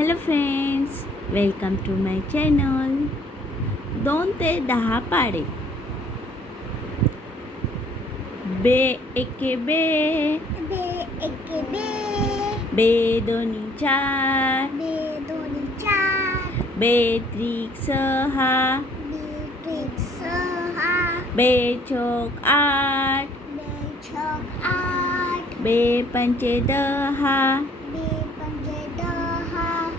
Hello friends welcome to my channel दोन ते दहा पाडे. बे एके बे. बे एक बे. बे दोन्ही चार. बे दोन चार. बे त्रिक सहा. बे त्रिक सहा. बे चोक आठ. बे आठ. बे पंचे दहा. बे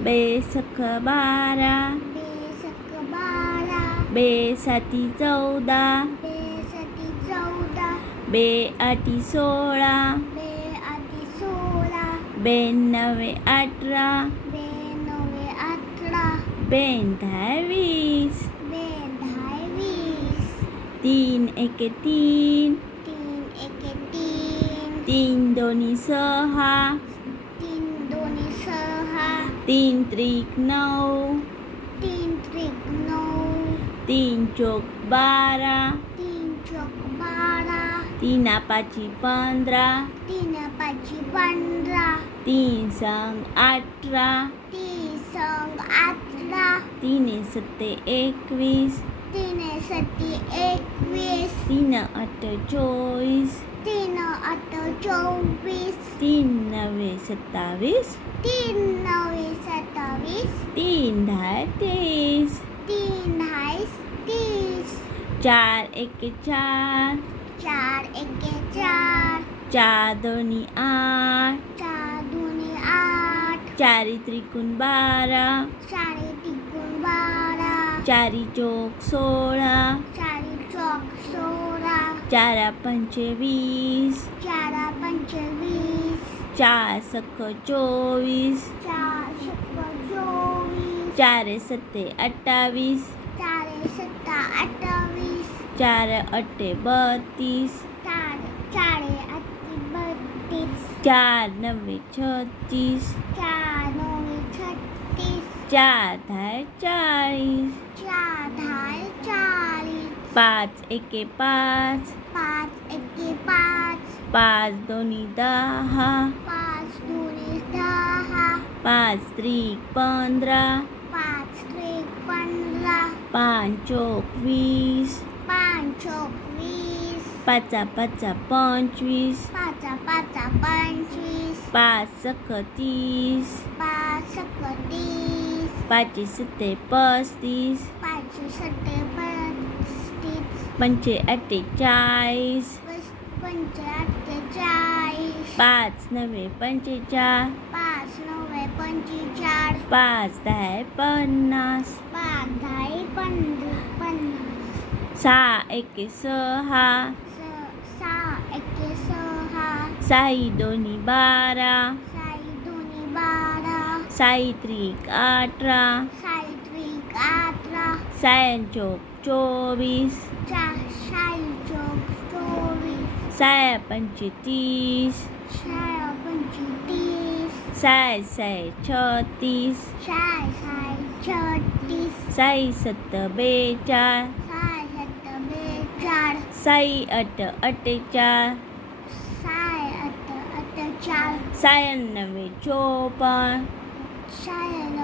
बेसक बारा बेसक बारा बेसाती चौदा. बेसाती चौदा. बे आटी सोळा. बे आटी सोळा. बेनवे अठरा. बेनवे अठरा. बेंधावीस बेंधावीस तीन एक तीन. तीन एके तीन. तीन दोन्ही सहा. तीन त्रिक नऊ. तीन त्रिक नऊ. तीन चोक बारा. तीन चौक बारा. तीन पाची पंधरा. तीन पाची पंधरा. तीन संग अठरा. तीन संग अठरा. तीन सत्ते एकवीस. तीन सती एकवीस. तीन अठ चोवीस. तीन आठ चोवीस. तीन नवे सत्तावीस. तीन तीन दहा तीस। तीन दहा तीस। चार एके चार। चार एक चार। चार दोन्ही आठ। चार दोन्ही आठ। चारी त्रिकोण बारा चारी तिकून बारा चारी चौक सोळा चारी चौक सोळा चारा पंचे वीस। चारा पंचवीस चार सख चोवीस चार शक्क चोवीस चार अठ्ठावीस चार सत्ता अठ्ठावीस चार बत्तीस चार चारे अति बत्तीस चार नव्वे छत्तीस चार नवे छत्तीस चार दहा चाळीस चार दहा चाळीस पाच एके पाच पाच एके पाच पाच दोन्ही दहा पाच दोन्ही दहा पाच त्रिक पंधरा पाच त्रिक पंधरा पाच चोक वीस पाच चौक वीस पाचा पाचा पंचवीस पाचा पाचा पंचवीस पाच सख तीस पाच सक तीस पाचशे सत्ते पस्तीस पाचशे सत्ते पस्तीस पंचे अठ्ठेचाळीस पंच्याहत्तेचाळीस पाच नव्वे पंचेचाळ. पाच नव्वे पंचेचाळीस पाच दहा पन्नास. पाच दहा पन्नास. सहा एके सहा. सहा एके सहा. साई दोन्ही बारा. साई दोन्ही बारा. साई त्रिक अठरा. सावित्रिक अठरा. सायन चोक चोवीस. साई चौक Sai open tis. Sai open tis. Sai sai cho tis. Sai sai cho tis. Sai sat be cha. Sai sat be cha. Sai at at cha. Sai at at cha. Sai an ve cho pa. Sai an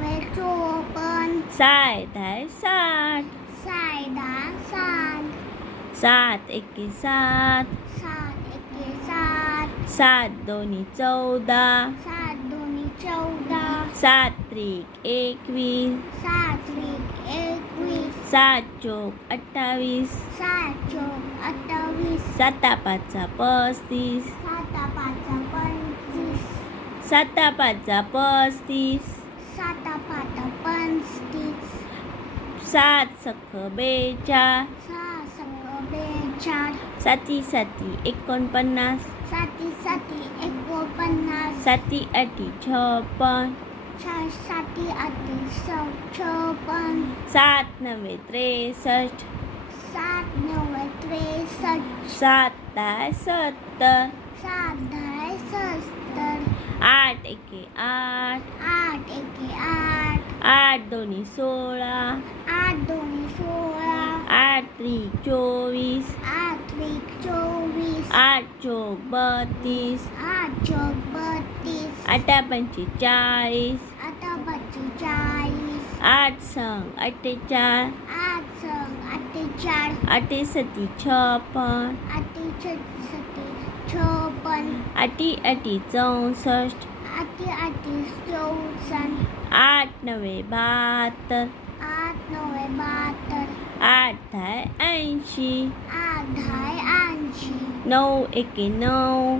ve cho pa. Sai thái sát. Sai đá sát. सात एके सात. सात एके सात. सात दोन्ही चौदा. सात दोन्ही चौदा. सात त्रिक एकवीस. सात त्रिक एकवीस. सात चोक अठ्ठावीस. सात चौक अठ्ठावीस. साता पाचचा पस्तीस. साता पाचा पंचवीस. साता पाचचा पस्तीस. साता पाचा पस्तीस सात सख बेचाळ सहा सहा बेचाळ साती साती एकोणपन्नास. साती साती एकोणपन्नास. साती अठी छप्पन. चार साती सौ चौपन्न सात नव्वे त्रेसष्ट. सात नव्वे त्रेसष्ट. सात दहा सत्तर. सात दहा सत्तर. आठ एके आठ. आठ एके आठ. आठ दोन्ही सोळा. आठ दोन्ही सोळा. आठ त्रिक चोवीस. चोवीस. आठ चोक बत्तीस आठ चौक बत्तीस आठा पंचेचाळीस. आता पंचेचाळीस. आठ संग अठ्ठेचाळ. आठ संग अठ्ठेचाळीस आठे सती छप्पन. अठ्ठे सत्ते छप्पन. आठी आठी चौसष्ट. अठ्ठे अठ्ठे चौसष्ट. आठ नवे बहात्तर. आठ नव्वे बहात्तर. आठ दहा ऐंशी. आठ दहा नऊ एके नऊ.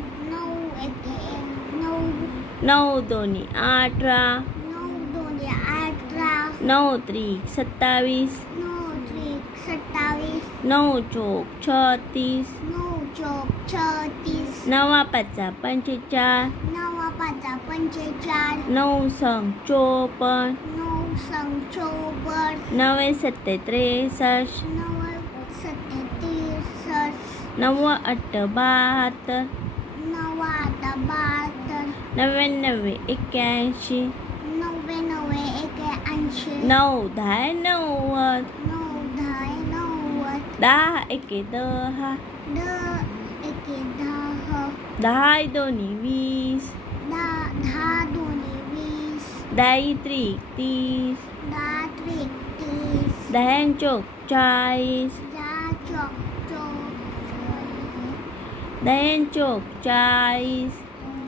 नऊ दोन्ही अठरा. नऊ त्रिक सत्तावीस. नऊ चोक छत्तीस. नवा पाचा पंचेचाळ. नऊ संग चोपन्न. नवे सत्ते त्रेसष्ट. त्रेसष्ट नव अट्ट बहात्तर नवा आता बहात्तर नव्याण्णव एक्क्याऐंशी नव्याण्णव एके ऐंशी नऊ दहा नव्वद नऊ दहा नव्वद दहा एके दहा द एके दहा दहा दोन्ही वीस दहा दहा दोन्ही वीस दहा त्रिक तीस दहा त्रिक तीस दहा चोक चाळीस दहा चौक चौक Đánh chọc trái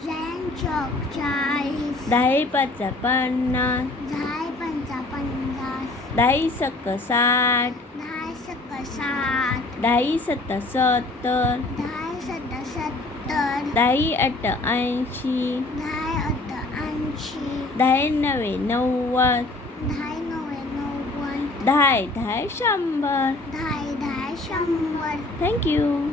Đánh chọc trái Đáy bật giả bần nát Đáy bật giả bần nát Đáy sắc cờ sát Đáy sắc cờ sát Đáy sắc tờ sơ tơn Đáy sắc tờ sơ tơn Đáy ở tờ anh chi. Đáy ở tờ anh chi. Đáy nà về nâu vật Đáy nà về nâu vật Đáy thái sâm vật Đáy thái sâm vật Thank you.